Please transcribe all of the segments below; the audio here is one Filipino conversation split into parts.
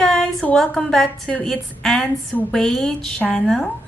guys! Welcome back to ItsAnnsway channel.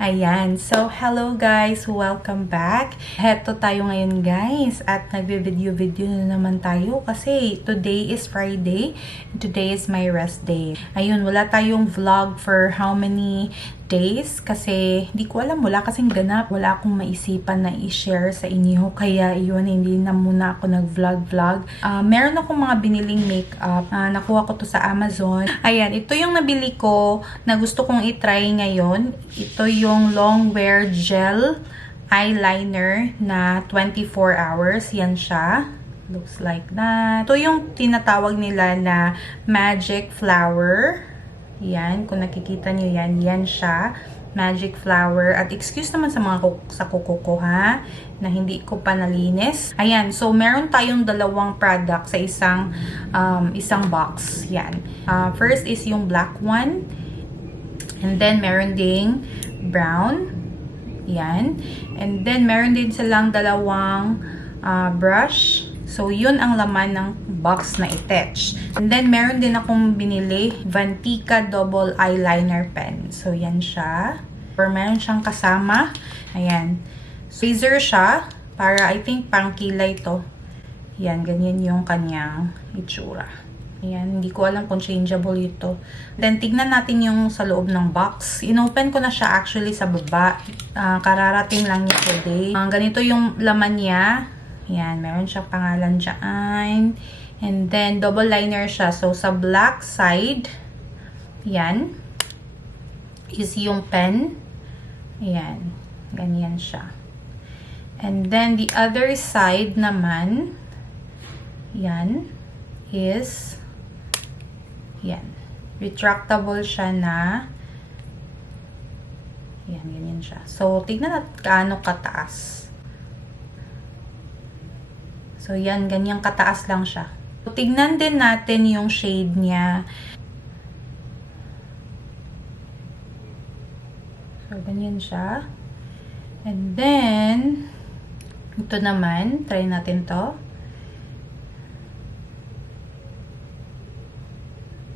Ayan. So, hello guys! Welcome back. Heto tayo ngayon guys. At nagbe-video na naman tayo kasi today is Friday. Today is my rest day. Ayun, wala tayong vlog for how many days kasi hindi ko alam, wala kasing ganap, wala akong maisipan na i-share sa inyo, kaya yun, hindi na muna ako nag-vlog. Meron akong mga biniling makeup, nakuha ko to sa Amazon. Ayan, ito yung nabili ko na gusto kong i-try ngayon. Ito yung long wear gel eyeliner na 24 hours, yan siya. Looks like that. Ito yung tinatawag nila na magic flower. Yan, kung nakikita nyo yan, yan siya. Magic flower. At excuse naman sa mga sa kuko ko ha, na hindi ko pa nalinis. Ayan, so meron tayong dalawang product sa isang box. Yan. First is yung black one. And then meron ding brown. Yan. And then meron din silang dalawang brush. So, yun ang laman ng box na attach. And then, meron din akong binili, Vantika Double Eyeliner Pen. So, yan siya. Or meron siyang kasama. Ayan. Razor siya. Para, I think, pang kilay to. Yan, ganyan yung kanyang itsura. Ayan, hindi ko alam kung changeable ito. Then, tignan natin yung sa loob ng box. Inopen ko na siya actually sa baba. Kararating lang niya today. Ganito yung laman niya. Yan, meron siyang pangalan dyan. And then, double liner siya. So, sa black side, yan, is yung pen. Yan, ganyan siya. And then, the other side naman, yan, is, yan, retractable siya na, yan, ganyan siya. So, tignan natin kaano kataas. So, yan, ganyang kataas lang siya. So, tignan din natin yung shade niya. So, ganyan siya. And then, ito naman, try natin to.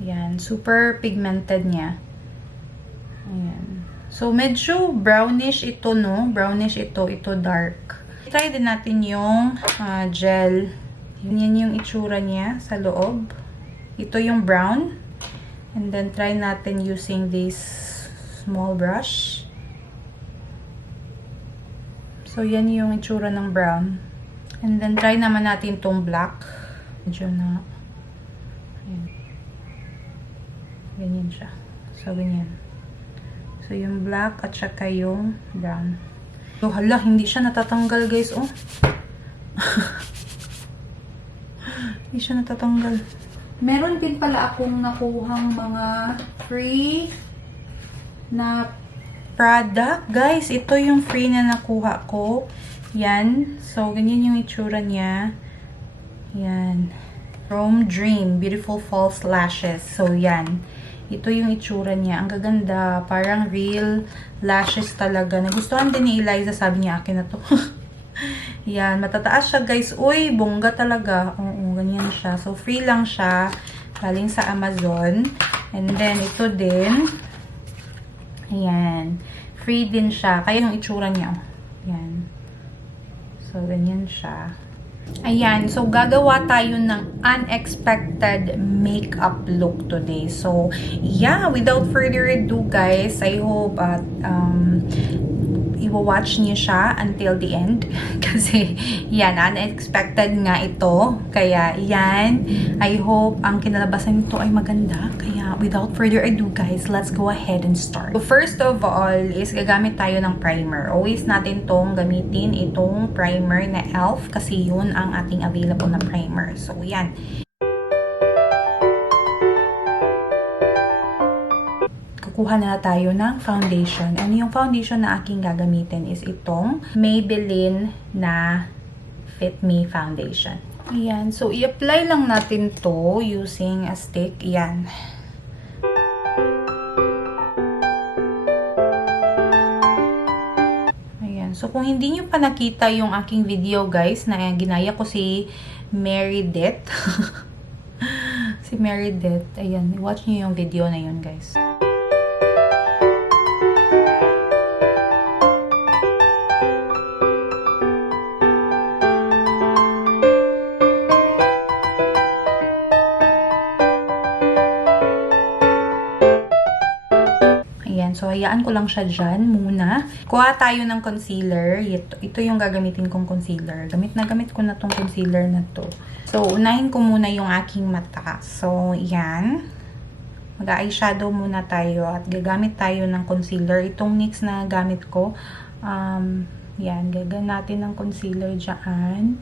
Yan, super pigmented niya. Ayan. So, medyo brownish ito, no? Brownish ito, ito dark. Try din natin yung gel. Yan yung itsura niya sa loob. Ito yung brown. And then, try natin using this small brush. So, yan yung itsura ng brown. And then, try naman natin tong black. Medyo na. Ayan. Ganyan siya. So, ganyan. So, yung black at saka yung brown. So, hala, hindi siya natatanggal, guys. Oh. Hindi siya natatanggal. Meron din pala akong nakuhang mga free na product. Guys, ito yung free na nakuha ko. Yan. So, ganyan yung itsura niya. Yan. Chrome Dream. Beautiful False Lashes. So, yan. Ito yung itsura niya. Ang gaganda. Parang real lashes talaga. Nagustuhan din ni Eliza. Sabi niya, akin na to. Yan. Matataas siya, guys. Uy, bongga talaga. Oo, ganyan siya. So, free lang siya. Galing sa Amazon. And then, ito din. Ayan. Free din siya. Kaya yung itsura niya. Yan. So, ganyan siya. Ayan, so gagawa tayo ng unexpected makeup look today. So, yeah, without further ado guys, I hope i-watch niyo siya until the end. Kasi, yan, unexpected nga ito. Kaya, yan, I hope ang kinalabasan nito ay maganda. Kaya, without further ado guys, let's go ahead and start. So, first of all is gagamit tayo ng primer. Always natin tong gamitin, itong primer na e.l.f. kasi yun ang ating available na primer. So, yan. Kukuha na tayo ng foundation. And yung foundation na aking gagamitin is itong Maybelline na Fit Me Foundation. Ayan. So, i-apply lang natin to using a stick. Ayan. So, kung hindi nyo pa nakita yung aking video, guys, na ginaya ko si Meredith. Si Meredith. Ayan, watch nyo yung video na yun, guys. Ayan, so hayaan ko lang siya dyan muna. Kuha tayo ng concealer. Ito yung gagamitin kong concealer. Gamit ko na tong concealer na to. So, unahin ko muna yung aking mata. So, yan. Mag-eyeshadow muna tayo at gagamit tayo ng concealer. Itong NYX na gamit ko. Yan, gagan natin ng concealer dyan.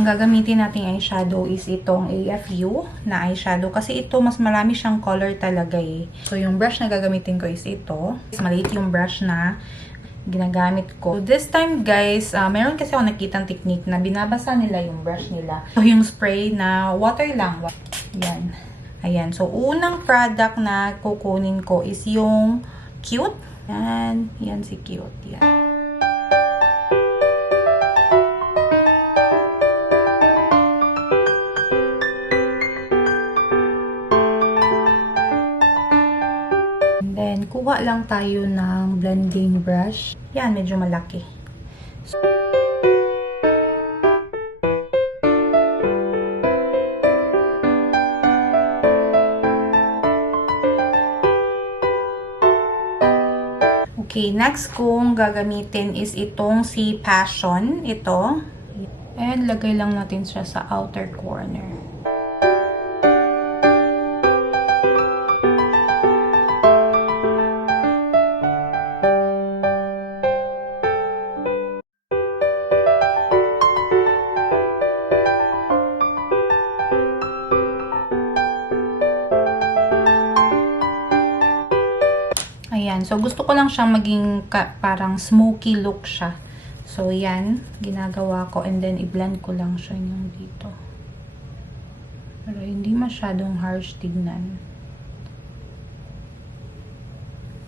Ang gagamitin nating eyeshadow is itong AFU na eyeshadow. Kasi ito, mas marami siyang color talaga eh. So, yung brush na gagamitin ko is ito. Maliit yung brush na ginagamit ko. So, this time, guys, meron kasi ako nakitang technique na binabasa nila yung brush nila. So, yung spray na water lang. Yan. Ayan. So, unang product na kukunin ko is yung Cute. Yan. Yan si Cute. Yan. Then, kuha lang tayo ng blending brush. Yan, medyo malaki. Okay, next kong gagamitin is itong si Passion. Ito. And lagay lang natin siya sa outer corner. Ayan. So, gusto ko lang siyang maging parang smoky look siya. So, yan. Ginagawa ko. And then, i-blend ko lang siya yung dito. Pero, hindi masyadong harsh tignan.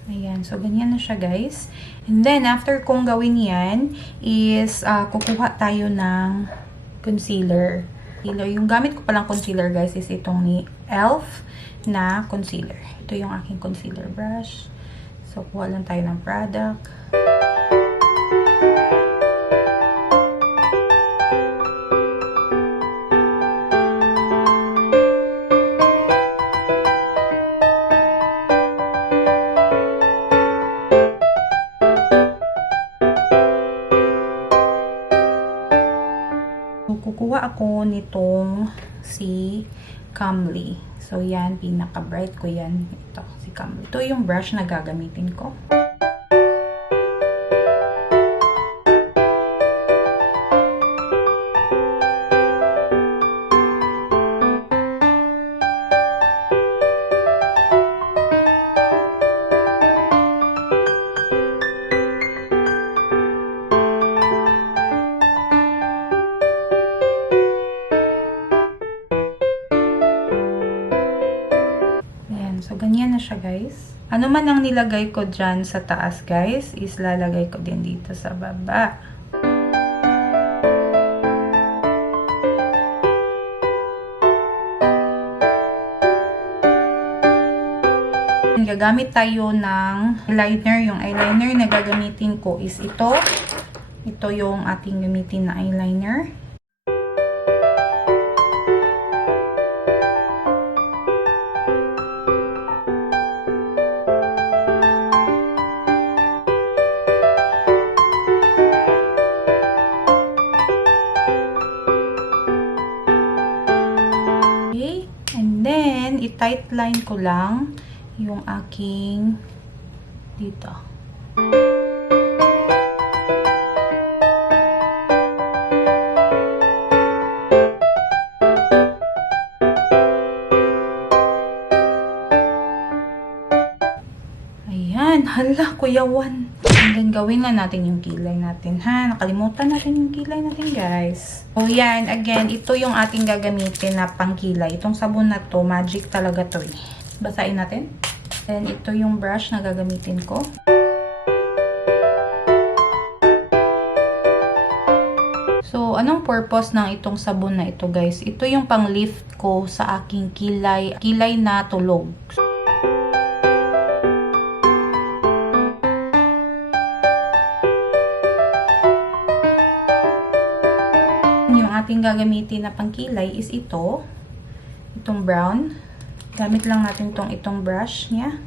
Ayan. So, ganyan na siya, guys. And then, after kong gawin yan, is kukuha tayo ng concealer. Yung gamit ko palang concealer, guys, is itong ni e.l.f. na concealer. Ito yung aking concealer brush. So, kuha lang tayo ng product. So, kukuha ako nitong si Comely. So, yan. Pinaka-bright ko yan. Ito, si Comely. Ito yung brush na gagamitin ko. So, ganyan na siya, guys. Ano man ang nilagay ko dyan sa taas, guys, is lalagay ko din dito sa baba. Gagamit tayo ng eyeliner. Yung eyeliner na gagamitin ko is ito. Ito yung ating gamitin na eyeliner. I-tight line ko lang yung aking dito. Ayan. Hala, Kuya Juan. And then, gawin na natin yung kilay natin, ha? Nakalimutan natin yung kilay natin, guys. So, yan. Again, ito yung ating gagamitin na pangkilay. Itong sabon na to, magic talaga to eh. Basahin natin. Then, ito yung brush na gagamitin ko. So, anong purpose ng itong sabon na ito, guys? Ito yung pang-lift ko sa aking kilay na tulog. Yung ating gagamitin na pangkilay is itong brown. Gamit lang natin itong brush niya.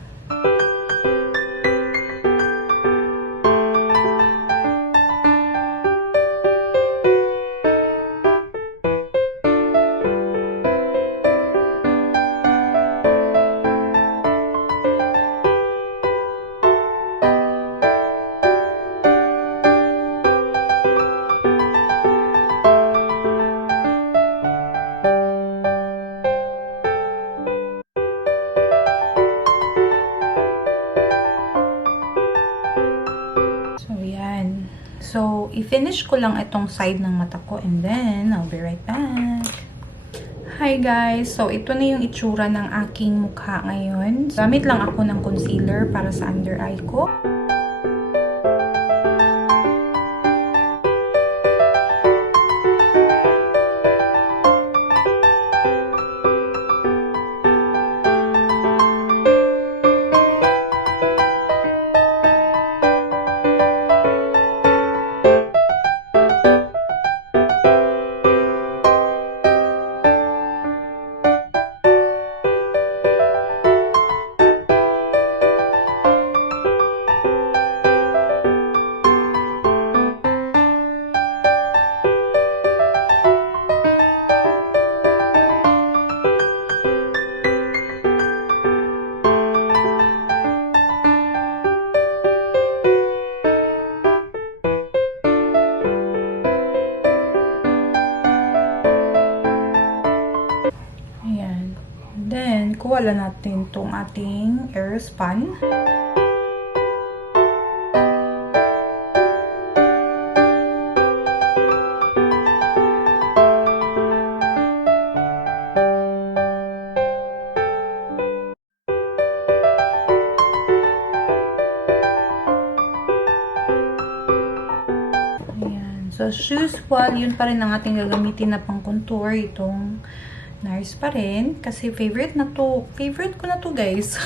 So, i-finish ko lang itong side ng mata ko and then, I'll be right back. Hi guys! So, ito na yung itsura ng aking mukha ngayon. Gamit lang ako ng concealer para sa under eye ko. Kuha lang natin itong ating airspun. Ayan. So, as usual, yun pa rin ang ating gagamitin na pang contour. Itong NARS pa rin. Kasi favorite na to. Favorite ko na to, guys.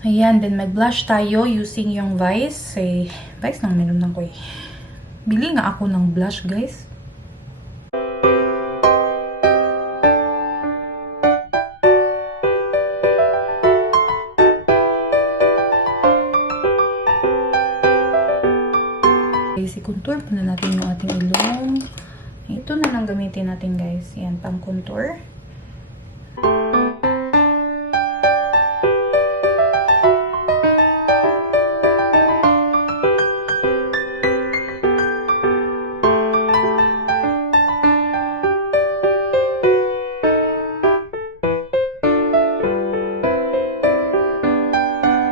Ayan, then mag-blush tayo using yung Vice. Vice nang meron ko eh. Bili nga ako ng blush, guys. I-contour pa na natin yung ating ilong. Ito na lang gamitin natin, guys. Yan, pang contour.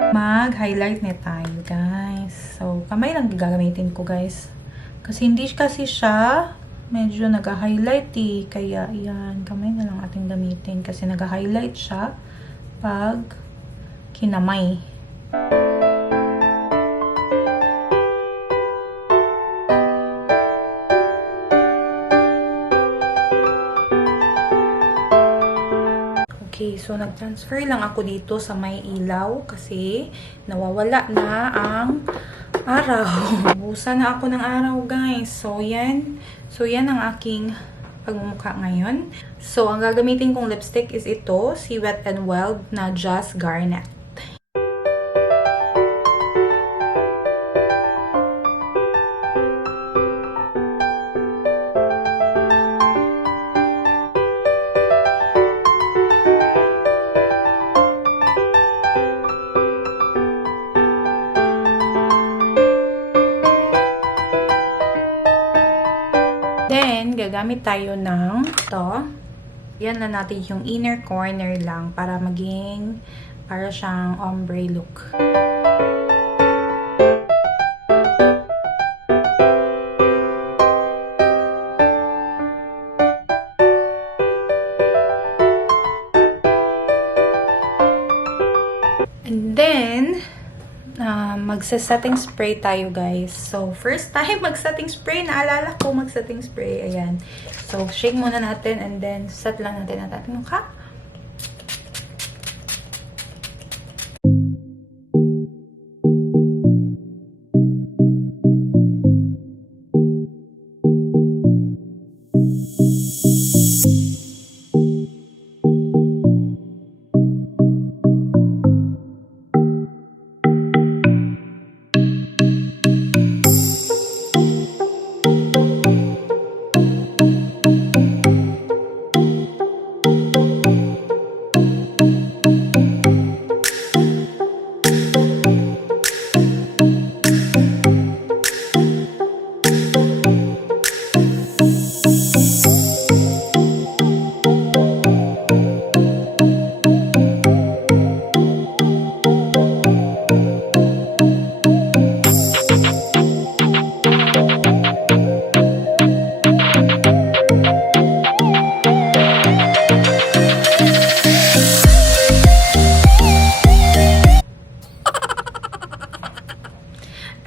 Mag-highlight na tayo, guys. So, kamay lang gagamitin ko, guys. Kasi hindi kasi siya medyo nag-highlight eh. Kaya, yan. Kamay na lang ating gamitin. Kasi nag-highlight siya pag kinamay. Okay, so nag-transfer lang ako dito sa may ilaw kasi nawawala na ang araw. Busa na ako ng araw, guys. So, yan. So, yan ang aking pagmumukha ngayon. So, ang gagamitin kong lipstick is ito, si Wet n Wild na Just Garnet. gagamit tayo ng ito. Yan na natin yung inner corner lang para maging para siyang ombre look. And then, magsa-setting spray tayo, guys. So, first time mag-setting spray. Naalala ko mag-setting spray. Ayan. So, shake muna natin and then set lang natin ang ating mukha.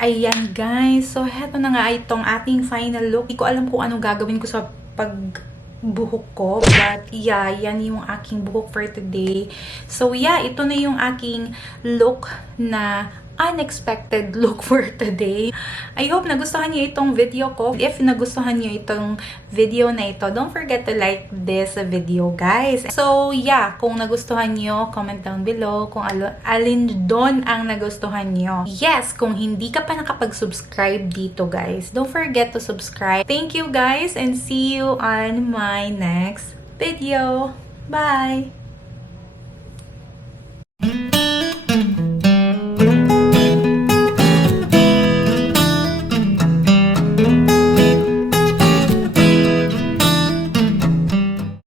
Ayan, guys. So, heto na nga itong ating final look. Hindi ko alam kung anong gagawin ko sa pagbuhok ko. But, yeah, yan yung aking buhok for today. So, yeah, ito na yung aking look na unexpected look for today. I hope nagustuhan niyo itong video ko. If nagustuhan niyo itong video na ito, don't forget to like this video, guys. So, yeah, kung nagustuhan niyo, comment down below kung alin doon ang nagustuhan niyo. Yes, kung hindi ka pa nakapag-subscribe dito, guys, don't forget to subscribe. Thank you, guys, and see you on my next video. Bye!